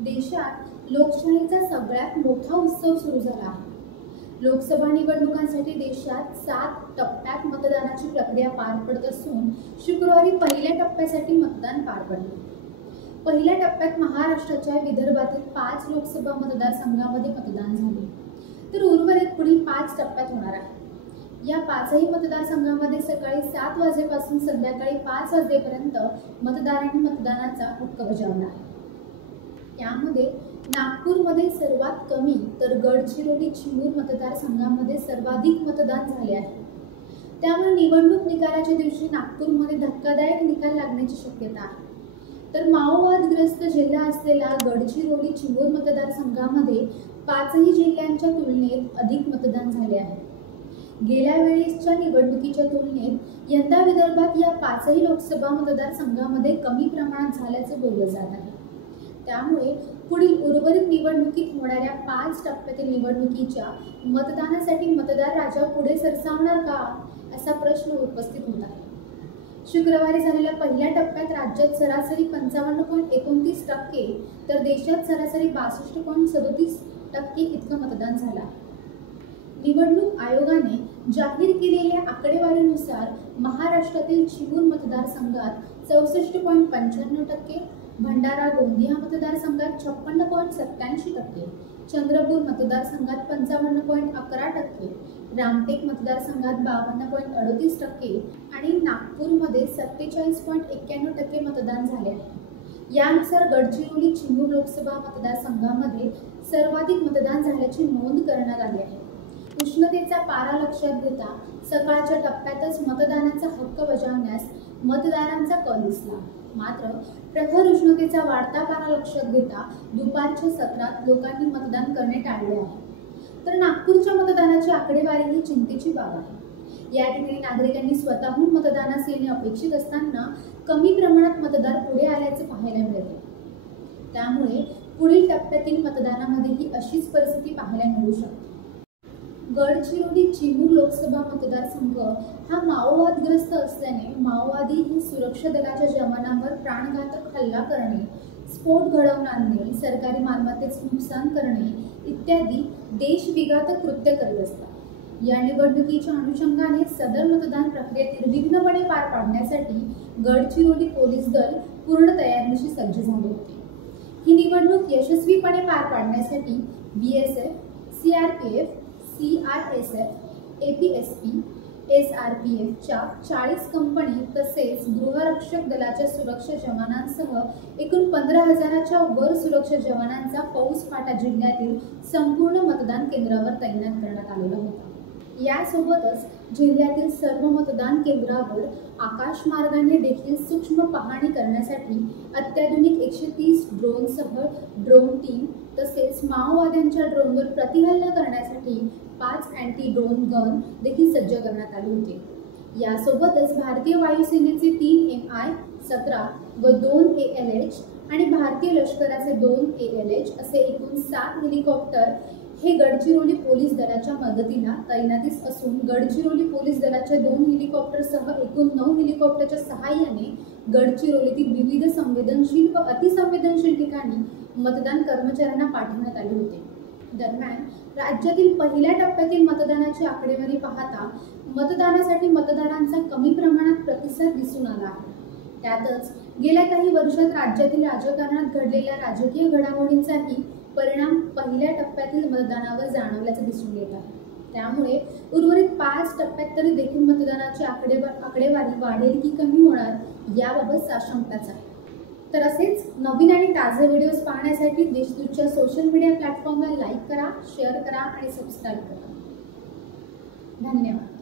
देशात लोकशाहीचा सगळ्यात मोठा उत्सव सुरू झाला आहे। लोकसभा निवडणुकांसाठी देशात 7 टप्प्यात मतदानाची प्रक्रिया पार पडत असून शुक्रवारी पहिल्या टप्प्यासाठी मतदान पार पडले। पहिल्या टप्प्यात महाराष्ट्राच्या विदर्भातील 5 लोकसभा मतदारसंघांमध्ये मतदान झाले, तर उर्वरित पुढील 5 टप्प्यात होणार आहे। या 5ही मतदारसंघांमध्ये सकाळी 7 वाजेपासून संध्याकाळी 5 वाजेपर्यंत मतदारांनी मतदानाचा हक्क बजावला आहे। यामध्ये नागपूरमध्ये सर्वात कमी तर गडचिरोली चिमूर मतदारसंघामध्ये सर्वाधिक मतदान झाले आहे। त्यामुळे निवडणूक निकालाच्या दिवशी नागपूरमध्ये धक्कादायक निकाल लागण्याची शक्यता आहे। तर माओवादग्रस्त जिल्हा असलेला गडचिरोली चिमूर मतदारसंघामध्ये 5ही जिल्ह्यांच्या तुलनेत अधिक मतदान झाले आहे। गेल्या वेळेसच्या निवडणुकीच्या तुलनेत यंदा विदर्भात या 5ही लोकसभा मतदारसंघामध्ये कमी प्रमाणात झाल्याचे बोलले जात आहे। त्यामुळे पुढील उर्वरित निवडणुकीत होणाऱ्या 5 टप्प्यातील निवडणुकीच्या मतदानासाठी मतदार राजा पुढे सरसावणार का, असा प्रश्न उपस्थित होत आहे। शुक्रवारी झालेल्या पहिल्या टप्प्यात राज्यात सरासरी 55.29% तर देशात सरासरी 62.37% इतकं मतदान झालं आहे। निवडणूक आयोगाने जाहीर केलेल्या आकडेवारीनुसार महाराष्ट्रातील चिमूर मतदारसंघात 64.95%, भंडारा गोंदिया मतदारसंघात 56.87%, चंद्रपूर मतदारसंघात 55.11%, रामटेक मतदारसंघात 52.38% आणि नागपूरमध्ये 47.91% मतदान झाले आहे। यानुसार गडचिरोली चिमूर लोकसभा मतदारसंघामध्ये सर्वाधिक मतदान झाल्याची नोंद करण्यात आली आहे। उष्णतेचा पारा लक्षात घेता सकाळच्या टप्प्यातच मतदानाचा हक्क बजावण्यास मतदारांचा कल दिसला। मात्र प्रखर उष्णतेचा वाढता पारा लक्षात घेता दुपारच्या सत्रात लोकांनी मतदान करणे टाळले आहे। तर नागपूरच्या मतदानाची आकडेवारी ही चिंतेची बाब आहे। या ठिकाणी नागरिकांनी स्वतःहून मतदानास येणे अपेक्षित असताना कमी प्रमाणात मतदार पुढे आल्याचे पाहायला मिळते। त्यामुळे पुढील टप्प्यातील मतदानामध्येही अशीच परिस्थिती पाहायला मिळू शकते। गडचिरोली चिमूर लोकसभा मतदारसंघ हा माओवादग्रस्त असल्याने माओवादी ही सुरक्षा दलाच्या जवानांवर प्राणघातक हल्ला करणे, स्फोट घडवून आणणे, सरकारी मालमत्तेचे नुकसान करणे इत्यादी देशविघातक कृत्य करत असतात। या निवडणुकीच्या अनुषंगाने सदर मतदान प्रक्रिया निर्विघ्नपणे पार पाडण्यासाठी गडचिरोली पोलीस दल पूर्ण तयारीनिशी सज्ज झाले होते। ही निवडणूक यशस्वीपणे पार पाडण्यासाठी BSF, CRPF, CRSF, APSP, SRPFच्या 40 company तसेच गृहरक्षक दलाच्या सुरक्षा जवानांसह एकूण 15,000च्या वर सुरक्षा जवानांचा फौजफाटा जिल्ह्यातील संपूर्ण मतदान केंद्रावर तैनात करण्यात आलेला होता। यासोबतच जिल्ह्यातील सर्व मतदान केंद्रावर आकाशमार्गाने देखील सूक्ष्म पाहणी करण्यासाठी अत्याधुनिक 130 ड्रोनसह ड्रोन टीम तसेच माओवाद्यांच्या ड्रोनवर प्रतिहल्ला करण्यासाठी 5 अँटी ड्रोन गन देखील सज्ज करण्यात आले होते। यासोबतच भारतीय वायुसेनेचे 3 Mi-17 व 2 ALH आणि भारतीय लष्कराचे 2 ALH असे एकूण 7 हेलिकॉप्टर हे गडचिरोली पोलीस दलाच्या मदतीला तैनातीस असून गडचिरोली पोलीस दलाच्या 2 हेलिकॉप्टरसह एकूण 9 हेलिकॉप्टरच्या सहाय्याने गडचिरोलीतील विविध संवेदनशील व अतिसंवेदनशील ठिकाणी मतदान कर्मचाऱ्यांना पाठवण्यात आले होते। दरम्यान राज्यातील पहिल्या टप्प्यातील मतदानाची आकडेवारी पाहता मतदानासाठी मतदारांचा कमी प्रमाणात प्रतिसाद दिसून आला आहे। त्यातच गेल्या काही वर्षात राज्यातील राजकारणात घडलेल्या राजकीय घडामोडींचाही परिणाम पहिल्या टप्प्यातील मतदानावर जाणवल्याचे दिसून येत आहे। त्यामुळे उर्वरित 5 टप्प्यात तरी देखील मतदानाची आकडेवारी वाढेल की कमी होणार याबाबत साशंकताच आहे। तर असेच नवीन आणि ताजे व्हिडिओज पाहण्यासाठी देशदूतच्या सोशल मीडिया प्लॅटफॉर्मला लाईक करा, शेअर करा आणि सबस्क्राईब करा। धन्यवाद।